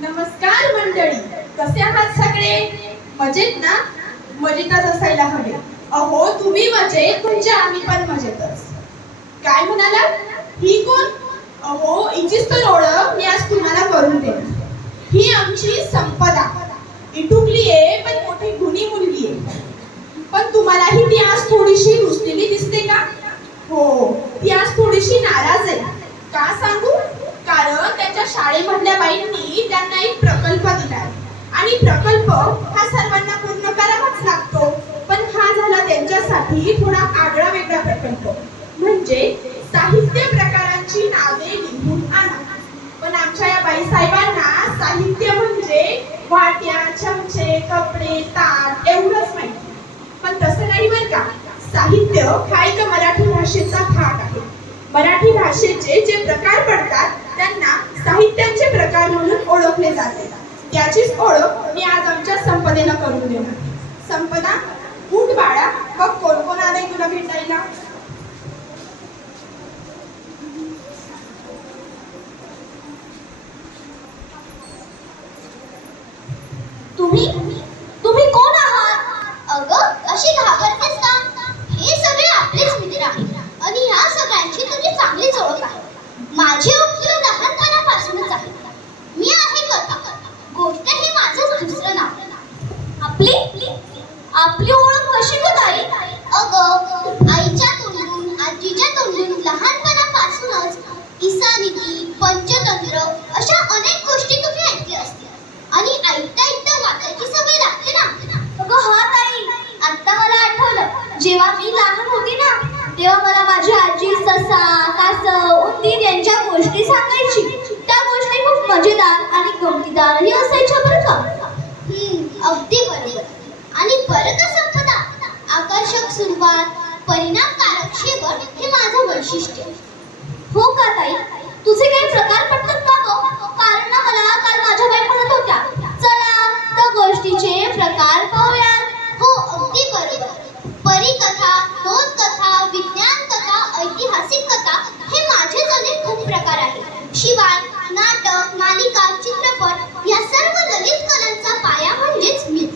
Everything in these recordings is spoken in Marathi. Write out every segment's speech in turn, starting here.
नमस्कार मंडळी. कसे आहात सगळे? मजेत ना? मजेतच असायला हवे. अहो तुम्ही मजेत म्हणजे आम्ही पण मजेतच. काय म्हणाला? ही कोण? अहो हिचीच तर ओळख मी आज तुम्हाला करून देते ही आमची संपदा. इटुकली आहे पण मोठी गुणी मुलगी आहे. पण तुम्हालाही ती आज थोडीशी रुसलेली दिसते का? हो ती आज थोडीशी नाराज आहे. का सांगू? कारण त्याच्या शाळेमधल्या बाईंनी त्यांना एक प्रकल्प दिलाय. आणि प्रकल्प हा सर्वांना पूर्ण करावाच लागतो पण हा झाला त्यांच्यासाठी थोडा आगळा वेगळा प्रकल्प. म्हणजे साहित्य प्रकारांची नावे लिहून आणा. पण आमच्या या बाई साहेबांना साहित्य म्हणजे वाट्या चमचे कपडे ताट एवढंच माहिती. पण तसं नाही बरं का. साहित्य हा एक मराठी भाषेचा भाग आहे. मराठी भाषेचे जे प्रकार पडतात त्यांना साहित्य प्रकार म्हणून ओळखले जाते. त्याचीच ओळख मी आज आमच्या संपदेनं करून देणार. संपदा उठ बाळा मग कोण कोण आलंय तुला भेटायला तुम्ही तुम्ही कोण आहात अगं अशी घाबरतेस का हे सगळे आपलेच मित्र आहेत आणि ह्या सगळ्यांची तुझी चांगलीच ओळख आहे माझी ओळख तुला लहानपणापासूनच आहे मी आहे कथा गोष्ट हे माझं दुसरं नाव आपली आपली ओळख कशी ग ताई अगं आईच्या तोंडून आजीच्या तोंडून लहानपणापासूनच ईसानीती पंचतंत्र अशा अनेक गोष्टी तुम्ही ऐकल्या असतील आणि ऐकता ऐकता वाचायची सवय लागते ना अगं हा ताई आता मला आठवलं जेव्हा मी लहान होती ना तेव्हा मला माझी आजी ससा कास उंदीर यांच्या गोष्टी सांगायची त्या गोष्टी खूप मजेदार आणि गमतीदारही असायच्या बरं का अगदी बरोबर आणि परत संपदा आकर्षक सुरुवात परिणामकारक शेवट हे माझं वैशिष्ट्य हो का ताई? तुझे काही प्रकार पडतात का गं? कारण ना मला काल माझ्या बाई म्हणत होत्या चला त्या गोष्टीचे प्रकार पाहूयात. हो अगदी बरोबर. परिकथा बोधकथा विज्ञान कथा ऐतिहासिक कथा हे माझेच अनेक प्रकार आहेत. शिवाय नाटक मालिका चित्रपट या सर्व ललित कलांचा पाया म्हणजेच मी.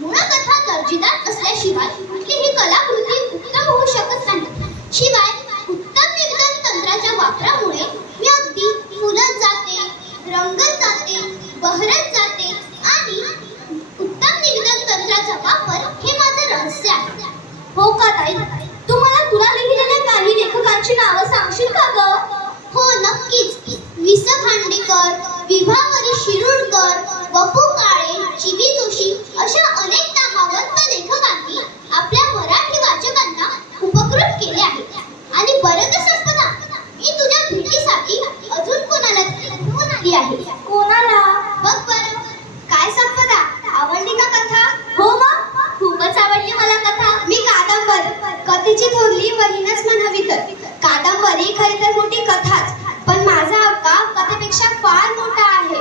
मूळ कथा दर्जेदार असल्याशिवाय कुठलीही कलाकृती उत्तम होऊ शकत नाही शिवाय उत्तम निवेदन तंत्राच्या वापरामुळे मी अगदी फुलत जाते रंगत जाते बहरत जाते आणि उत्तम निवेदन तंत्राचा वापर हे माझं रहस्य आहे हो का ताई तू मला तुला लिहिलेल्या काही लेखकांची नावं सांगशील का ग हो नक्कीच वि स खांडेकर विभावरी शिरुडकर वपू काळे चिवी जोशी अशा अनेक नामवंत लेखकांनी आपल्या मराठी वाचकांना उपकृत केले आहे आणि बरं तर संपदा मी तुझ्या भेटीसाठी अजून कोणाला तरी घेऊन आली आहे कोणाला बघ बरं काय संपदा आवडली का कथा हो मग खूपच आवडली मला कथा मी कादंबरी कथेची थोरली बहीणच म्हणावी तर कादंबरी खरी तर मोठी कथाच पण माझा हक्का कथेपेक्षा फार मोठा आहे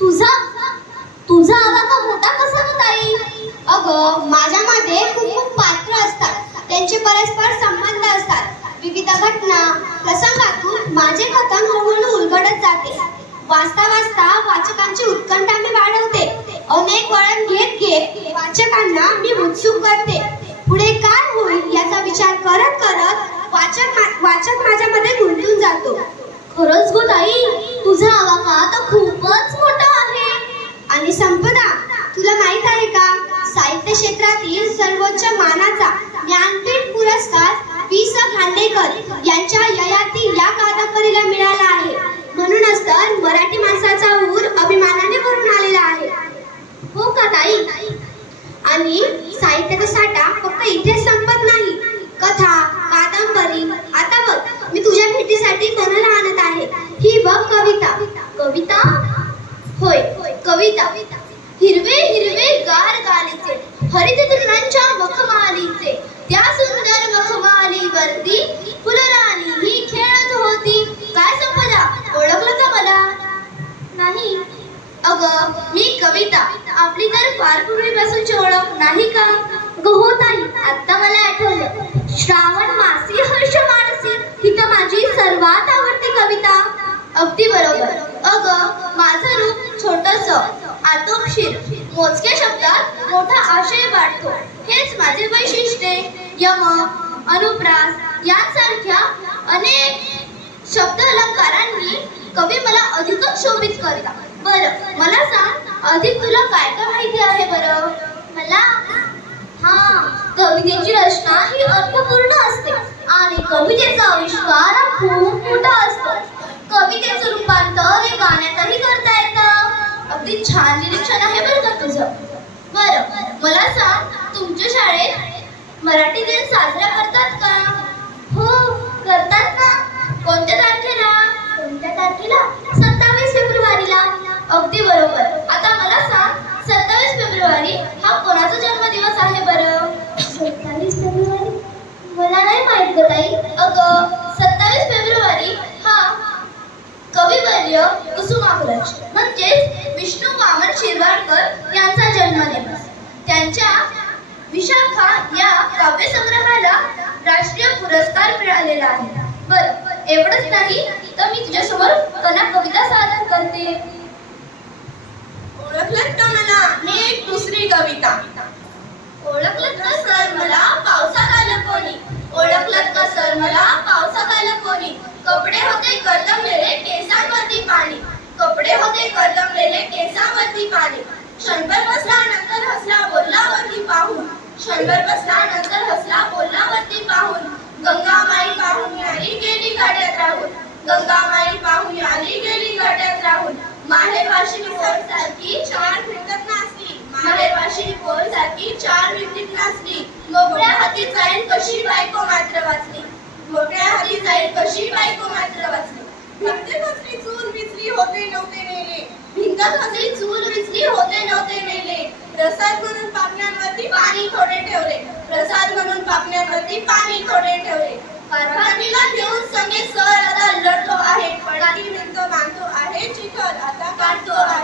तुझा तुझा आवाका मोठा कसा ग ताई अगं हो, माझ्यामध्ये खूप खूप पात्र असतात. त्यांचे परस्पर संबंध असतात. विविध घटना प्रसंगातून माझे कथन हळूहळू उलगडत जाते. वाचता वाचता वाचकांची उत्कंठा मी वाढवते. अनेक वळण घेत घेत वाचकांना मी उत्सुक करते. पुढे काय होईल याचा विचार करत करत वाचक मा- वाचक माझ्यामध्ये गुंतून जातो. खरंच गो ताई तुझा आवाका तर खूपच मोठा आहे आणि संपदा तुला माहीत आहे का साहित्य क्षेत्रातील सर्वोच्च मानाचा ज्ञानपीठ पुरस्कार वि स खांडेकर यांच्या ययाती या कादंबरीला मिळाला आहे. म्हणूनच तर मराठी माणसाचा ऊर अभिमानाने भरून आलेला आहे. हो का ताई? आणि साहित्याचा साठा फक्त इथे संपत नाही. कथा कादंबरी आता बघ मी तुझ्या भेटीसाठी कोणाला आणत आहे? ही बघ कविता. कविता? होय कविता. हिरवे हिरवे गार गालीचे. हरितगृहांच्या मखमालीचे. त्या सुंदर मखमालीवरती फुलराणी ही खेळत होती. काय संपदा? ओळखलं का मला? नाही. अगं मी कविता. आपली तर फार पूर्वीपासूनची ओळख नाही का? गहो ताई आता मला आठवलं. श्रावण मासी हर्ष मानसी ही तर माझी सर्वात आवडती कविता. अगदी बरोबर. अगं माझं रूप छोटस आतोक्षीर आतोपशीर मोजक्या शब्दात मोठा आशय वाटतो हेच माझे वैशिष्ट्ये यम अनुप्रास यांसारख्या अनेक शब्द अलंकारांनी कवी मला अधिकच शोभित करतात. बरं मला सांग अधिक तुला काय काय माहिती आहे बरं? मला? हा कवितेची रचना ही अर्थपूर्ण असते आणि कवितेचा आविष्कार खूप मोठा असतो. कवितेचं रूपांतर हे गाण्यातही करता येतं. अगदी छान निरीक्षण आहे बरं का तुझं. बरं मला सांग तुमच्या शाळेत मराठी दिन साजरा करतात का? हो करतात ना. कोणत्या तारखेला? कोणत्या तारखेला? सत्तावीस फेब्रुवारीला. अगदी बरोबर. आता मला सांग सत्तावीस फेब्रुवारी हा कोणाचा जन्मदिवस आहे बरं? सत्तावीस फेब्रुवारी? मला नाही माहीत ग ताई. अगं सत्तावीस फेब्रुवारी हा कविवर्य विष्णू वामन शिरवाडकर यांचा जन्मदिवस. त्यांच्या विशाखा या काव्यसंग्रहाला राष्ट्रीय पुरस्कार मिळालेला आहे. बरं एवढंच नाही तर मी तुझ्यासमोर कला कविता सादर करते. ओळखलं का मला? मी एक दुसरी कविता. ओळखलं का सर मला? पावसात आलं कोणी? ओळखलं का सर मला? पावसात आलं कोणी? कपडे होते कर्दमलेले केसांवरती पाणी. कर्दमलेले केसावरती पाणी क्षणभर बसला नंतर हसला बोलला वरती पाहून. क्षणभर बसला नंतर हसला बोलला वरती पाहून. गंगामाई पाहून आली गेली गाड्यात राहून. गंगामाई पाहून आली गेली गाड्यात राहून. माहेरवाशी वाशिनी सारखी चार फिरकत नाचली. माहेरवाशी पोर सारखी चार मिनिट नाचली. मोकळ्या हाती जाईल कशी बायको मात्र वाचली. मोकळ्या हाती जाईल कशी बायको मात्र वाचली भिंते बसली चूल विचली होते नव्हते नेले भिंगत हसली चूल विचली होते नव्हते मेले. प्रसाद म्हणून पापण्यांवरती पाणी थोडे ठेवले. प्रसाद म्हणून पापण्यांवरती पाणी थोडे ठेवले. पाठीला घेऊन संगे सर आता लढतो आहे. पडाकी भिंत बांधतो आहे चिखल आता काढतो आहे.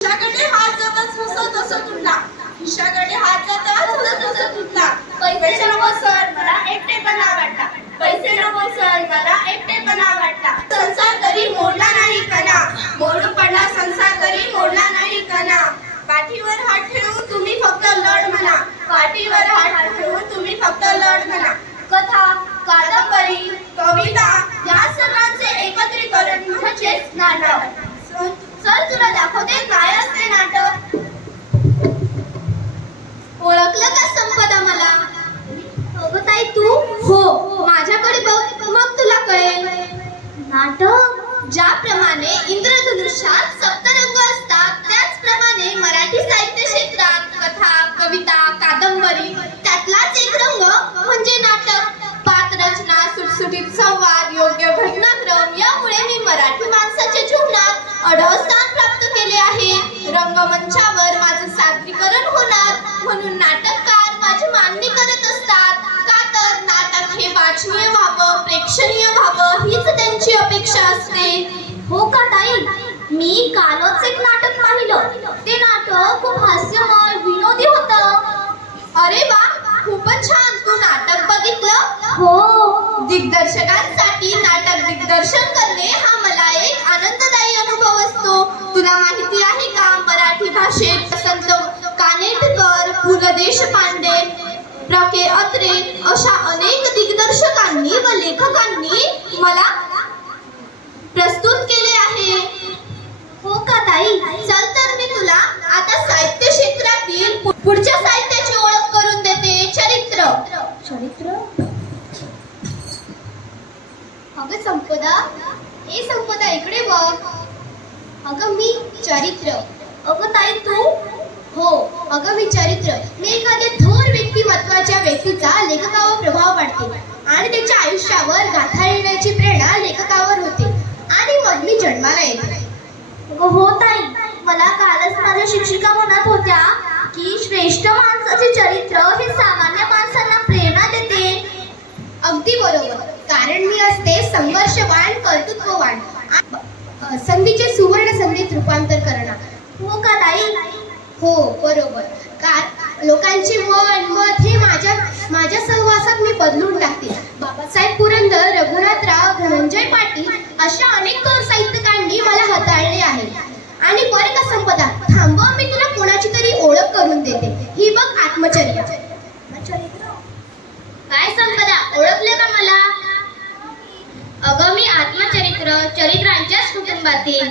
खिशाकडे हात जाताच हसत हसत उठला खिशाकडे हात जाताच हसत हसत उठला पैसे नको सर मला एकटेपणा वाटला पैसे नको सर मला एकटेपणा वाटला संसार तरी मोडला नाही कणा मोडून पडला संसार तरी मोडला नाही कणा पाठीवर हात ठेवून तुम्ही फक्त लढ म्हणा पाठीवर हात ठेवून तुम्ही फक्त लढ म्हणा कथा कादंबरी कविता या सर्वांचे एकत्रीकरण म्हणजेच नाटक सर तुला दाखवते काय असते नाटक ओळखलं का संपदा मला अगं ताई तू हो माझ्याकडे बघ मग तुला कळेल नाटक ज्याप्रमाणे इंद्रधनुष्यात सप्तरंग असतात त्याचप्रमाणे मराठी साहित्य क्षेत्रात कथा कविता कादंबरी त्यातलाच एक रंग म्हणजे नाटक पात्ररचना सुटसुटीत संवाद योग्य घटनाक्रम यामुळे मी मराठी माणसाच्या जीवनात अढळ स्थान प्राप्त केले आहे. रंगमंचावर माझं सादरीकरण होणार. म्हणून नाटककार माझी मांडणी करत असतात. का तर नाटक हे वाचनीय व्हावं प्रेक्षणीय व्हावं हीच त्यांची अपेक्षा असते. हो का ताई? मी कालच एक नाटक पाहिलं. ते नाटक खूप हास्यमय विनोदी होतं. अरे वा खूपच छान. तू नाटक बघितलं? हो. दिग्दर्शकांसाठी के अत्रे अशा अनेक दिग्दर्शकांनी व लेखकांनी मला प्रस्तुत केले आहे. हो का ताई? चल तर मी तुला आता साहित्य क्षेत्रातील पुढच्या साहित्याची ओळख करून देते. चरित्र. चरित्र? अगं संपदा हे संपदा इकडे बघ. अगं मी चरित्र अगं ताई तू हो अगं मी चरित्र मी एखाद्या थोर व्यक्तिमत्वाच्या व्यक्तीचा लेखकावर प्रभाव पाडते आणि त्याच्या आयुष्यावर गाथा लिहिण्याची प्रेरणा लेखकावर होते. आणि मग मी जन्माला येते. हो ताई मला कालच माझ्या शिक्षिका म्हणत होत्या की श्रेष्ठ माणसाचे चरित्र हे सामान्य माणसांना प्रेरणा देते. अगदी बरोबर. कारण मी असते संघर्षवान कर्तृत्ववान. संधीचे सुवर्ण संधीत रूपांतर करणार. हो का ताई? हो बरोबर. कार लोकांची मन मत हे माझ्या माझ्या सहवासात मी बदलून टाकते. बाबासाहेब पुरंदर रघुनाथराव धनंजय पाटील अशा अनेक साहित्यकांनी मला हाताळले आहे. आणि बरं का संपदा थांबव मी तुला कोणाची तरी ओळख करून देते. ही बघ आत्मचर्या काय संपदा ओळखले का मला? अगं मी आत्मचरित्र चरित्रांच्याच कुटुंबातील.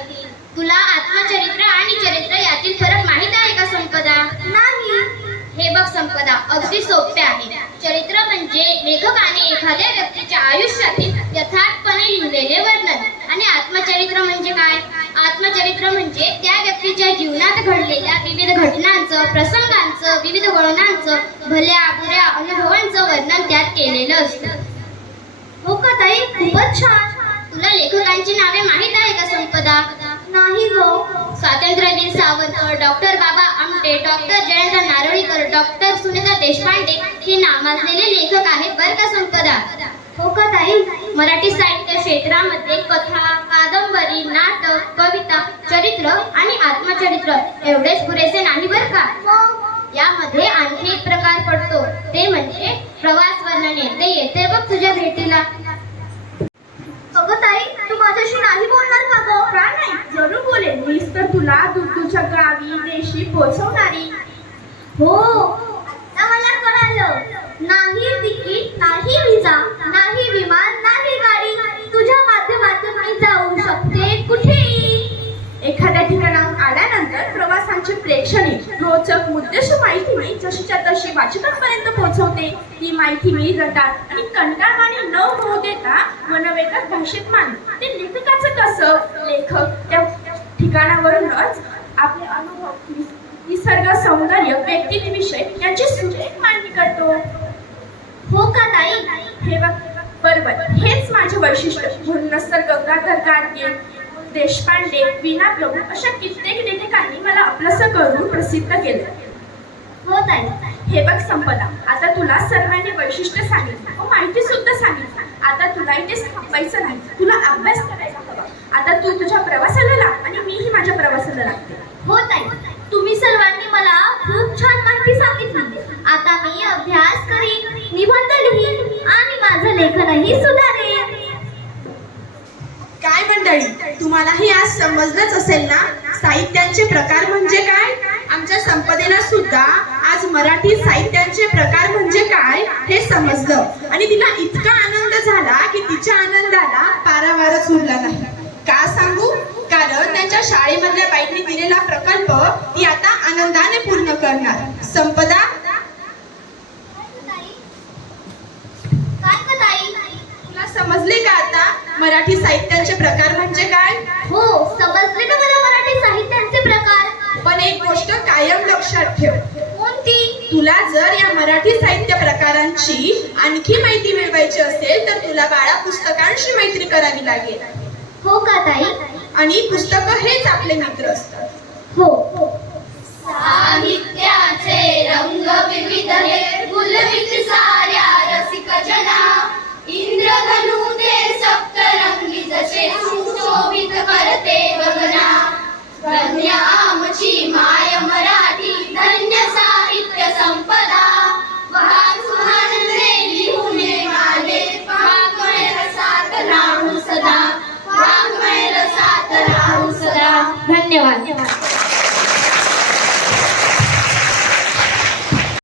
तुला आत्मचरित्र आणि चरित्र यातील फरक माहीत नाही हे बघ संपदा अगदी सोपे आहे. चरित्र म्हणजे लेखकाने एखाद्या व्यक्तीच्या आयुष्यातील यथार्थपणे लिहिलेले वर्णन. आणि आत्मचरित्र म्हणजे काय? आत्मचरित्र म्हणजे त्या व्यक्तीच्या जीवनात घडलेल्या विविध घटनांचं प्रसंगांचं विविध वळणांचं भल्या बुऱ्या अनुभवांचं वर्णन त्यात केलेलं असतं. हो का ताई? खूपच छान. तुला लेखकांची नावे माहीत आहे का संपदा? नाही गो. स्वातंत्र्यवीर Savarkar doctor Baba Apte doctor Jayant Narlikar doctor Sunita Deshpande हे नामाजलेले लेखक आहेत बर का संपदा हो का ताई? मराठी साहित्य क्षेत्रामध्ये कथा कादंबरी नाटक कविता चरित्र आणि आत्मचरित्र एवढेच पुरेसे नाही बर का? यामध्ये आणखी एक प्रकार पडतो. ते म्हणजे प्रवास वर्णने. ते येते बघ तुझ्या भेटीला. अगं ताई तू माझ्याशी नाही बोलणार का गं का नाही जरूर बोलेन मीच तर तुला तुझ्या गावी देशी पोचवणारी हो आता मला कळालं नाही तिकीट नाही विजा नाही विमान नाही गाडी तुझ्या माध्यमातून मी जाऊ शकते कुठेही एखाद्या ठिकाणाहून आल्यानंतर प्रवासांची प्रेक्षणे रोचक मुद्देश माहिती मी जशीच्या तशी वाचकांपर्यंत पोहोचवते. ती माहिती मी रटात आणि कंटाळवाणी न होऊ देता मनवेगात भाषेत मान ते लेखकाचं कसं? लेखक त्या ठिकाणावरूनच आपले अनुभव निसर्ग सौंदर्य व्यक्तिविषय यांची सुरेख मांडणी करतो. हो का नाही? हे बघ बरोबर. हेच माझे वैशिष्ट्य. म्हणूनच तर गंगाधर गाडगे देशपांडे विना प्रभू अशा कित्येक लेखकांनी मला आपलंसं करून प्रसिद्ध केलं. हो ताई हे बघ संपदा आता तुला सर्वांनी वैशिष्ट्य सांगितलं. व माहिती सुद्धा सांगितलं. आता तुला इथेच थांबायचं नाही. तुला अभ्यास करायला हवा. आता तू तुझ्या प्रवासाला लाग आणि मीही माझ्या प्रवासाला लागते. हो ताई तुम्ही सर्वांनी मला खूप छान माहिती सांगितली. आता मी अभ्यास करीन निबंध लिहीन आणि माझं लेखनही सुधारेन. काय मंडळी तुम्हालाही आज समजलंच असेल ना? साहित्यांचे प्रकार म्हणजे काय? आमच्या संपदेला सुद्धा आज मराठी साहित्यांचे प्रकार म्हणजे काय हे समजलं. आणि तिला इतका आनंद झाला की तिच्या आनंदाला पारावारच उरला नाही. का सांगू? कारण त्यांच्या शाळेमधल्या बाईंनी दिलेला प्रकल्प ती आता आनंदाने पूर्ण करणार. संपदा? समजले का आता? मराठी साहित्यांचे प्रकार म्हणजे काय? हो समजले ना मला मराठी साहित्यांचे प्रकार? पण एक गोष्ट कायम लक्षात ठेव. कोणती? तुला जर या मराठी साहित्य प्रकारांची आणखी माहिती मिळवायची असेल तर तुला बाळा पुस्तकांशी मैत्री करावी लागेल. हो का ताई? आणि पुस्तकं हेच आपले मित्र असतात. हो. साहित्याचे रंग विविध हे फुलवित साऱ्या रसिक जना.